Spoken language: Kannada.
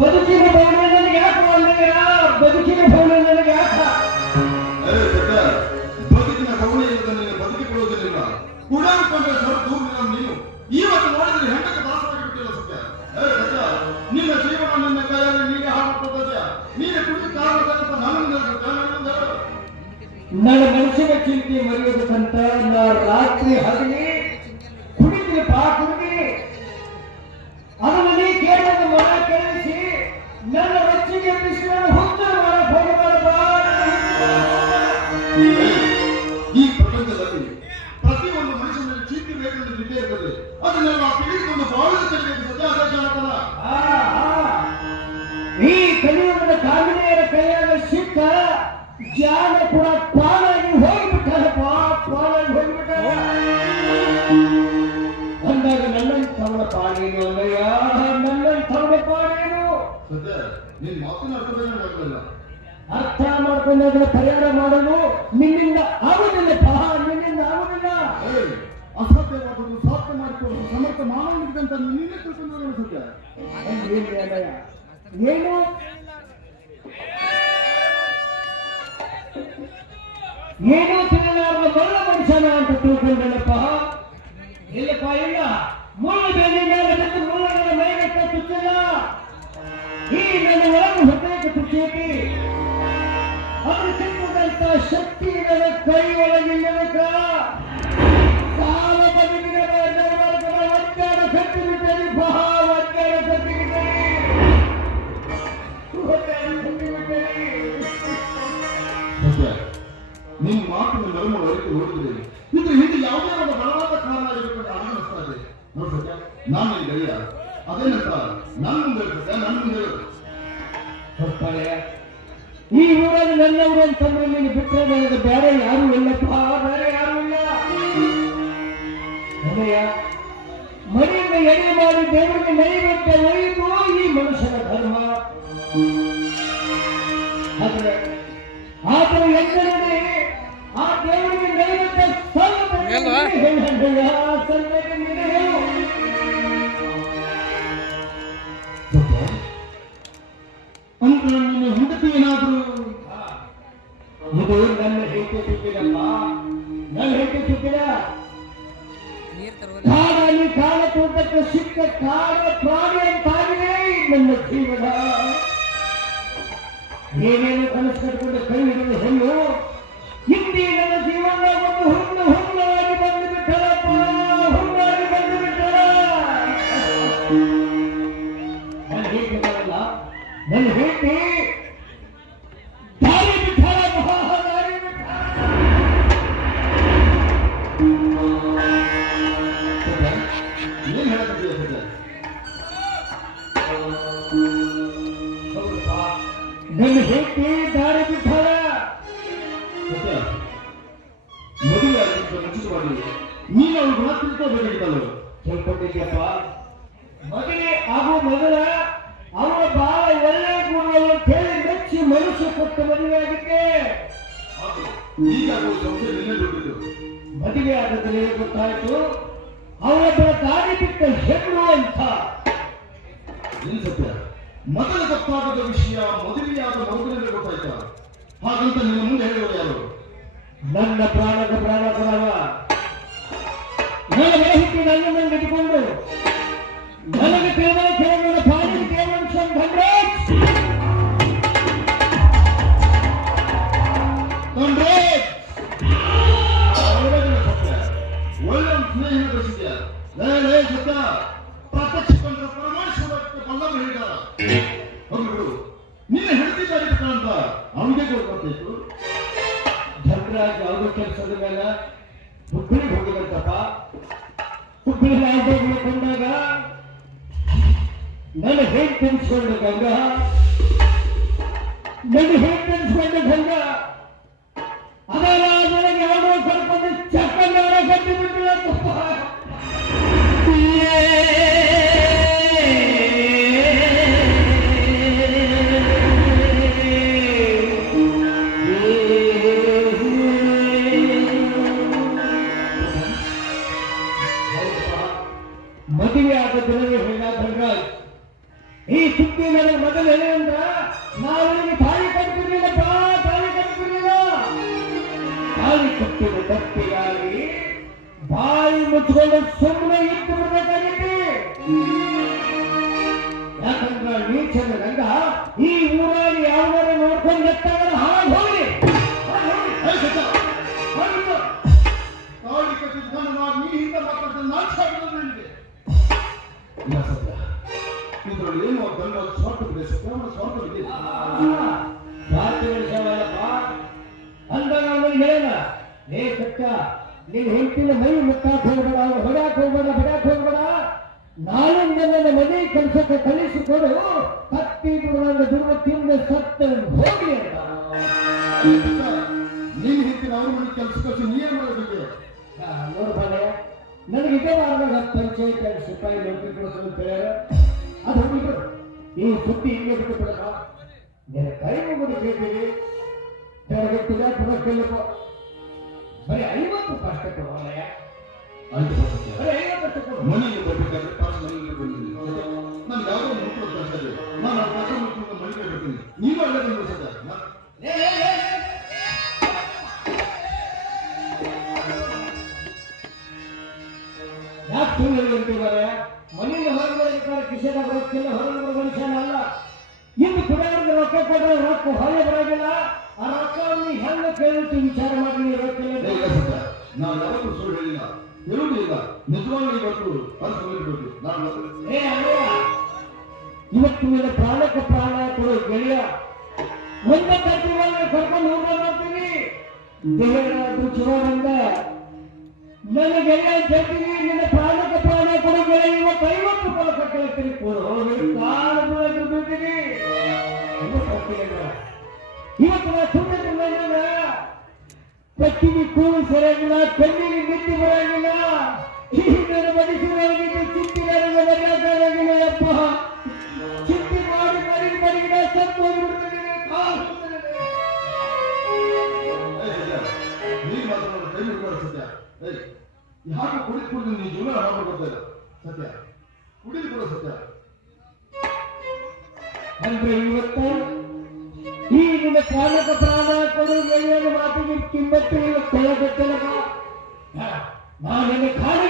ಬದುಕಿನ ನನಗೆ ಬದುಕಿನ ನನಗೆ ಬದುಕಿನ ಕೊಡೋದಿಲ್ಲ ದೂರ ಇವತ್ತು ನೋಡಿದ್ರೆ ಸತ್ಯ ಜೀವನ. ನನ್ನ ಮನಸ್ಸಿನ ಚಿಂತೆ ಮರೆಯಬೇಕಂತ ನಾ ರಾತ್ರಿ ಹಗಲಿ ನನ್ನನ್ನು ನಿನ್ ಮಾತಿನ ಅರ್ಥ ಮಾಡ್ಕೊಂಡು ಪರಿಹಾರ ಮಾಡಲು ನಿನ್ನಿಂದ ಆಗುದಿಲ್ಲ ಪಾ ನಿನ್ನಿಂದ ಆಗುದಿಲ್ಲ. ಅಸಾಧ್ಯವಾಗುವುದು ಅಸಾಧ್ಯವಾದದ್ದು ಸಾಧ್ಯ ಮಾಡಿಕೊಂಡು ಸಮರ್ಥ ಮಾಡಿದಂತ ನಿನ್ನೆ ತಿಳ್ಕೊಂಡು ಅಲ್ಲಯ್ಯ? ಏನು? ಏನು ತಿಳಿಲಾರದ ಮಲ್ಲ ಮನುಷ್ಯನ ಅಂತ ತಿಳ್ಕೊಂಡನಪ್ಪ ಇಲ್ಲಪ್ಪ ಇಲ್ಲ. ಮುಳ್ಳು ಬೇಲಿ ಮೇಲೆ ಬಿದ್ದು ಮುಳ್ಳು ನನ್ನ ಮೈಗೆ ತುಚ್ಚಿಲ್ಲ ಈ ನನ್ನ ಒಳಗೆ ಹೃದಯಕ್ಕೆ ತುಚ್ಚೈತಿ ಅದು ಸಿಕ್ಕದಂತ ಶಕ್ತಿ ನನ್ನ ಕೈ ಒಳಗಿಲ್ಲದಕ್ಕ ನಾನು ನಿನ್ ಗೆಳೆಯ ಅದೇನಂತ ನನ್ನ ಮುಂದೆ ಹೇಳು ಸತ್ಯ ನನ್ನ ಮುಂದೆ ಹೇಳು ಹೋಗ್ತಾಳೆ ಈ ಊರಲ್ಲಿ ನನ್ನವರು ಅಂತಂದ್ರೆ ನೀನು ಬಿಟ್ಟರೆ ನನಗೆ ಬೇರೆ ಯಾರು ಇಲ್ಲಪ್ಪ ಬೇರೆ ಯಾರು ಇಲ್ಲ ಅಮ್ಮಯ್ಯ ಮನೆಯಿಂದ ಎಡೆ ಮಾಡಿ ದೇವರಿಗೆ ನೈವೇದ್ಯ ಒಯ್ದು ಈ ಮನುಷ್ಯನ ಧರ್ಮ ಆದ್ರೆ ಆದ್ರೆ ಎಂದರೆ ಆ ದೇವರಿಗೆ ನೈವೇದ್ಯ ಹೇಳ್ವಾ? ಸಲ್ಲಬೇಕು ಸಲ್ಲಬೇಕು ಇದು ನನ್ನ ಹೆಂಡತಿ ಸಿಕ್ಕಿದಪ್ಪ ನನ್ನ ಹೆಂಡತಿ ಸಿಕ್ಕಿದ? ಕಾಡಲ್ಲಿ ಕಾಲ ತೋಟಕ್ಕೆ ಸಿಕ್ಕ ಕಾಡ ಪ್ರಾಣಿ ಅಂತಾಗಿದೆ ನನ್ನ ಜೀವನ. ಏನೇನು ಕನಸು ಕಟ್ಕೊಂಡು ಕೈ ಹಿಡಿದು ಹೆಣ್ಣು ನನ್ನ ಹೆಂಡತಿ ದಾರಿ ಬಿಟ್ಟಾಳ ಸತ್ಯ ಮದುವೆ ಆಗಿದ್ದ ಮುಂಚಿತವಾಗಿ ನೀನು ಅವಳು ಗುಣ ತಿಳ್ಕೋಬೇಕಾಗಿತ್ತಲ್ಲ ತಿಳ್ಕೊಂಡಿದ್ಯಪ್ಪ ಮದುವೆ ಆಗೋ ಮೊದಲ ಅವಳ ಬಾಳ ಕೇಳಿ ಮೆಚ್ಚಿ ಮನಸ್ಸು ಕೊಟ್ಟು ಮದುವೆ ಆಗಿದ್ದೆ. ಈಗ ಅವಳು ಸಂಸ್ಥೆ ನಿನ್ನೆ ದುಡ್ಡಿದ್ದು ಮದುವೆ ಆದದಲ್ಲಿ ಗೊತ್ತಾಯ್ತು? ಅವರೊಬ್ಬರ ದಾರಿ ಬಿಟ್ಟ ಹೆಣ್ಣು ಅಂತ. ನಿಲ್ಸುತ್ತೆ ಮೊದಲ ಗೊತ್ತಾಗದ ವಿಷಯ ಮದುವೆಯಾದ ಮಗುವಿನಲ್ಲಿ ಗೊತ್ತಾಯ್ತ? ಹಾಗಂತ ನಿಮ್ಮ ಮುಂದೆ ಹೇಳುವ ಯಾರು? ನನ್ನ ಪ್ರಾಣದ ಪ್ರಾಣ ಪ್ರಾಣ ನನ್ನ ಮಾಹಿತಿ ನನ್ನ ಇಟ್ಕೊಂಡು ನನಗೆ ತಿಳಿದ ಬೆಳೆಸಿದ್ಯಾ ಲೇ ಸತ್ಯ ಪ್ರತ್ಯಕ್ಷ ಕಂಡ್ರೆ ಪರಮಾಣಿಸುವುದಕ್ಕೆ ಬಲ್ಲವರು ಹೇಳಿದಾರ ಹೋಗಿ ಬಿಡು ನಿನ್ನ ಹೆಂಡತಿ ದಾರಿ ಅಂತ ಅವನಿಗೆ ಗೊತ್ತಾಯ್ತು ಧರ್ಮರಾಜ್ ಯಾವುದೋ ಕೆಲಸದ ಮೇಲೆ ಹುಬ್ಬಳ್ಳಿಗೆ ಹೋಗಿದಂತಪ್ಪ ಹುಬ್ಬಳ್ಳಿ ಯಾವುದೋ ಬಂದಾಗ ನನ್ನ ಹೇಗೆ ತಿನ್ಸ್ಕೊಂಡು ಗಂಗ ನನ್ನ ಹೇಗೆ ತಿನ್ಸ್ಕೊಂಡು ಗಂಗ ತಾಳಿ ಕಟ್ಟಿದ ತಪ್ಪಿಗಾಗಿ ಬಾಯಿ ಮುಚ್ಚಿಕೊಂಡು ಸುಮ್ಮನೆ ಇಟ್ಟು ಬಿಡ್ಬೇಕಾಗಿತ್ತು. ಯಾಕಂದ್ರೆ ನೀಚನ ರಂಗ ಈ ಊರಲ್ಲಿ ಯಾವ್ದಾರು ನೋಡ್ಕೊಂಡು ಎತ್ತಾಗ ಹೇಳ ಏ ಸತ್ಯ ನೀನ್ ಹೆಂಡತಿನ ಮೈ ಮುಟ್ಟಾಕ್ ಹೋಗ್ಬೇಡ ಅವ್ನು ಹೊಡ್ಯಾಕ್ ಹೋಗ್ಬೇಡ ಬಿಡಾಕ್ ಹೋಗ್ಬೇಡ. ನಾಳಿಂದ ನನ್ನ ಮನೆ ಕೆಲಸಕ್ಕೆ ಕಳಿಸಿಕೊಡು. ಹತ್ತಿ ಬಿಡುವಂಗ ದುರ್ಮ ತಿಂದ ಸತ್ತ ಹೋಗಿ ಅಂತ. ನೀನ್ ಹೆಂಡತಿನ ಅವ್ರ ಮನೆ ಕೆಲಸಕ್ಕೆ ನೀ ಏನ್ ಮಾಡಬೇಕು ನೋಡ್ಬಾಳೆ ನನಗೆ ಇದೇ ಮಾರ್ಗ ಪಂಚಾಯತ್ ಎರಡು ಸಿಪಾಯಿ ನೌಕರಿ ಕೊಡ್ತಾರೆ ಅಂತ ಹೇಳ್ಯಾರ. ಅದು ಹೋಗಿದ್ರು ಈ ಸುದ್ದಿ ಹಿಂಗೆ ಬಿಟ್ಟು ಬಿಡಪ್ಪ ನಿನ್ನ ಕೈ ಮುಗಿದು ಕೇಳ್ತೀವಿ. ತೆರಗೆಟ್ಟಿದ ಪುನಃ ಬರೀ ಐವತ್ತು ಕಷ್ಟ ಕೊಡುವಲ್ಲಯ್ಯ ಬರೀ ಐವತ್ತು ಕೊಡು ಮನೆಗೆ ಬರ್ಬೇಕಾದ್ರೆ ಪಾಸ್ ಮನೆಗೆ ಬಂದಿದ್ದೀನಿ ನಾನು ಯಾವುದೋ ಮುಟ್ಟು ಕಷ್ಟ ಇದೆ ನಾನು ಆ ಕಷ್ಟ ಮುಟ್ಟು ಮನೆಗೆ ಬರ್ತೀನಿ. ನೀನು ಅಲ್ಲೇ ಬಂದು ಸತ್ಯ ನಾನು- ಏ, ಏ, ಏ, ಏ. ಯಾಕೆ ಸುಳ್ಳು ಹೇಳ್ತಿದ್ದಾರೆ? ಮನೆಯಿಂದ ಹೊರಗೆ ಬರಬೇಕಾದ್ರೆ ರೊಕ್ಕಿಲ್ಲ ಹೊರಗೆ ಬರೋ ಮನುಷ್ಯನ ಅಲ್ಲ ಇನ್ನು ಕುಡಿಯೋರಿಗೆ ರೊಕ್ಕ ಕೊಟ್ಟರೆ ರೊಕ್ಕ ಹೊರಗೆ ಬರೋದಿಲ್ಲ? ಆ ಹೆಂಗ ಕೇಳಿಟ್ಟು ವಿಚಾರ ಮಾಡಿ ನಾನು ಯಾವತ್ತೂ ಸುಳ್ಳು ಹೇಳಿಲ್ಲ. ಹೇಳುವುದಿಲ್ಲ ನಿಜವಾಗಿ ಇವತ್ತು ಮನೆಗೆ ನಾನು ಇವತ್ತು ನಿನ್ನ ಪ್ರಾಣಕ್ಕೆ ಪ್ರಾಣ ಕೊಡೋ ಗೆಳೆಯ. ಒಂದ ಕಟ್ಟಿವಾಗ ಕರ್ಕೊಂಡು ಮಾಡ್ತೀನಿ ದೇವರಾದ್ರು ಚುನಾವಂದ ನನ್ನ ಗೆಳೆಯ ಅಂತ ಹೇಳ್ತೀನಿ ನಿನ್ನ ಪ್ರಾಣಕ್ಕೆ ಪ್ರಾಣ ಕೊಡೋ ಗೆಳೆಯ. ಇವತ್ತು ಐವತ್ತು ರೂಪಾಯಿ ಕಟ್ಟಿ ಹೇಳ್ತೀನಿ ಕೊಡು ಕಾಲು ಮುಳಗಿ ಬೀಳ್ತೀನಿ ಇವತ್ತು ಹೋಗ್ತೀನಿ ಇವತ್ತು ನಾ ಸುಮ್ಮನೆ ಕಟ್ಟಿಗೆ ಕೂಳು ಸರಿಯಾಗಿಲ್ಲ ಕಣ್ಣಿಗೆ ನಿದ್ದೆ ಬರಂಗಿಲ್ಲ ಈ ನನ್ನ ಮನುಷ್ಯರಾಗಿದ್ದು ಚಿತ್ತಿ ನನಗೆ ಮರ್ಯಾದಾಗಿಲ್ಲ ಯಪ್ಪ ಚಿತ್ತಿ ಮಾಡಿ ಮರಿ ಮರಿಗಿನ ಸತ್ತು ಹೋಗ್ಬಿಡ್ತೀನಿ ಕಾಲು ಹೋಗ್ತದೆ. ಏ, ಸತ್ಯ ನೀನು ಮಾತ್ರ ನನ್ನ ಕೈ ಹಿಡ್ಕೊಳ್ಳೋ ಸತ್ಯ ಏಯ್ ಯಾಕೆ ಕುಡಿದು ಕುಡಿದು ನೀನು ಜೀವನ ಹಾಳು ಬರ್ತಾ ಇಲ್ಲ ಸತ್ಯ ಕುಡಿದು ಕೊಡೋ ಸತ್ಯ ಅಂದ್ರೆ ಇವತ್ತು ಈ ನಿನ್ನ ಪ್ರಾಣಕ ಪ್ರಾಣ ಕೊಡು ಗೆಳೆಯನ ಮಾತಿಗೆ ಕಿಮ್ಮತ್ತು ಇಲ್ಲ ಕೆಳಗಟ್ಟಲಗ ನಾನು ನಿನ್ನ ಕಾಲಿಗೆ ಬಿಟ್ಟು